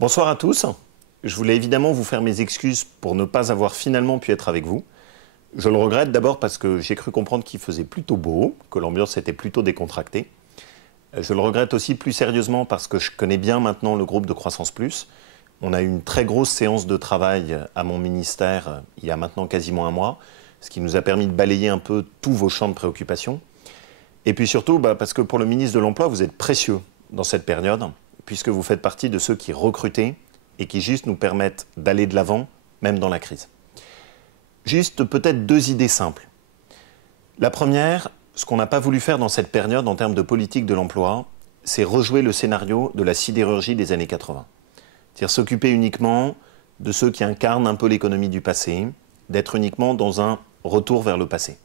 Bonsoir à tous. Je voulais évidemment vous faire mes excuses pour ne pas avoir finalement pu être avec vous. Je le regrette d'abord parce que j'ai cru comprendre qu'il faisait plutôt beau, que l'ambiance était plutôt décontractée. Je le regrette aussi plus sérieusement parce que je connais bien maintenant le groupe de Croissance Plus. On a eu une très grosse séance de travail à mon ministère il y a maintenant quasiment un mois, ce qui nous a permis de balayer un peu tous vos champs de préoccupation. Et puis surtout parce que pour le ministre de l'Emploi, vous êtes précieux dans cette période, puisque vous faites partie de ceux qui recrutent et qui juste nous permettent d'aller de l'avant, même dans la crise. Juste peut-être deux idées simples. La première, ce qu'on n'a pas voulu faire dans cette période en termes de politique de l'emploi, c'est rejouer le scénario de la sidérurgie des années 80. C'est-à-dire s'occuper uniquement de ceux qui incarnent un peu l'économie du passé, d'être uniquement dans un retour vers le passé.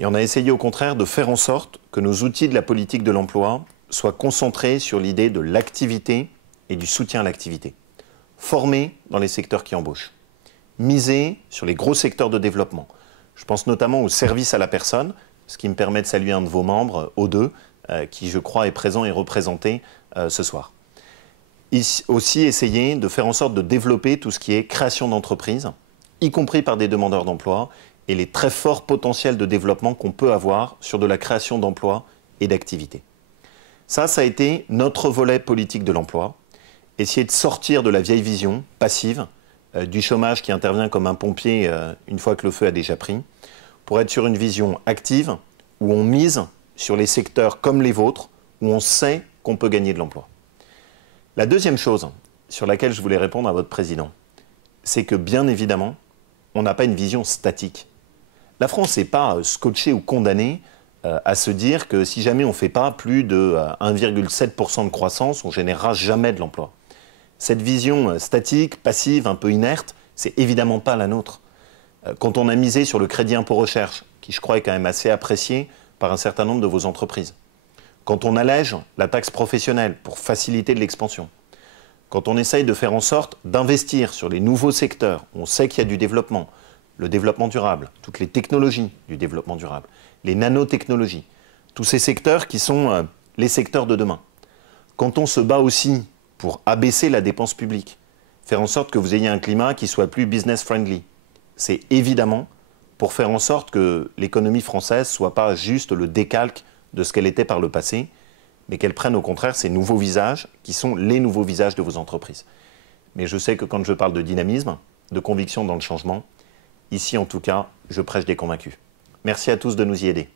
Et on a essayé au contraire de faire en sorte que nos outils de la politique de l'emploi soient concentrés sur l'idée de l'activité et du soutien à l'activité. Former dans les secteurs qui embauchent. Miser sur les gros secteurs de développement. Je pense notamment au service à la personne, ce qui me permet de saluer un de vos membres, O2, qui je crois est présent et représenté ce soir. Aussi essayer de faire en sorte de développer tout ce qui est création d'entreprises, y compris par des demandeurs d'emploi, et les très forts potentiels de développement qu'on peut avoir sur de la création d'emplois et d'activités. Ça a été notre volet politique de l'emploi. Essayer de sortir de la vieille vision passive, du chômage qui intervient comme un pompier une fois que le feu a déjà pris, pour être sur une vision active où on mise sur les secteurs comme les vôtres, où on sait qu'on peut gagner de l'emploi. La deuxième chose sur laquelle je voulais répondre à votre président, c'est que bien évidemment, on n'a pas une vision statique. La France n'est pas scotchée ou condamnée à se dire que si jamais on ne fait pas plus de 1,7% de croissance, on ne générera jamais de l'emploi. Cette vision statique, passive, un peu inerte, c'est évidemment pas la nôtre. Quand on a misé sur le crédit impôt recherche, qui je crois est quand même assez apprécié par un certain nombre de vos entreprises, quand on allège la taxe professionnelle pour faciliter de l'expansion, quand on essaye de faire en sorte d'investir sur les nouveaux secteurs, on sait qu'il y a du développement, le développement durable, toutes les technologies du développement durable, les nanotechnologies, tous ces secteurs qui sont les secteurs de demain. Quand on se bat aussi pour abaisser la dépense publique, faire en sorte que vous ayez un climat qui soit plus business-friendly, c'est évidemment pour faire en sorte que l'économie française ne soit pas juste le décalque de ce qu'elle était par le passé, mais qu'elle prenne au contraire ces nouveaux visages qui sont les nouveaux visages de vos entreprises. Mais je sais que quand je parle de dynamisme, de conviction dans le changement, ici en tout cas, je prêche des convaincus. Merci à tous de nous y aider.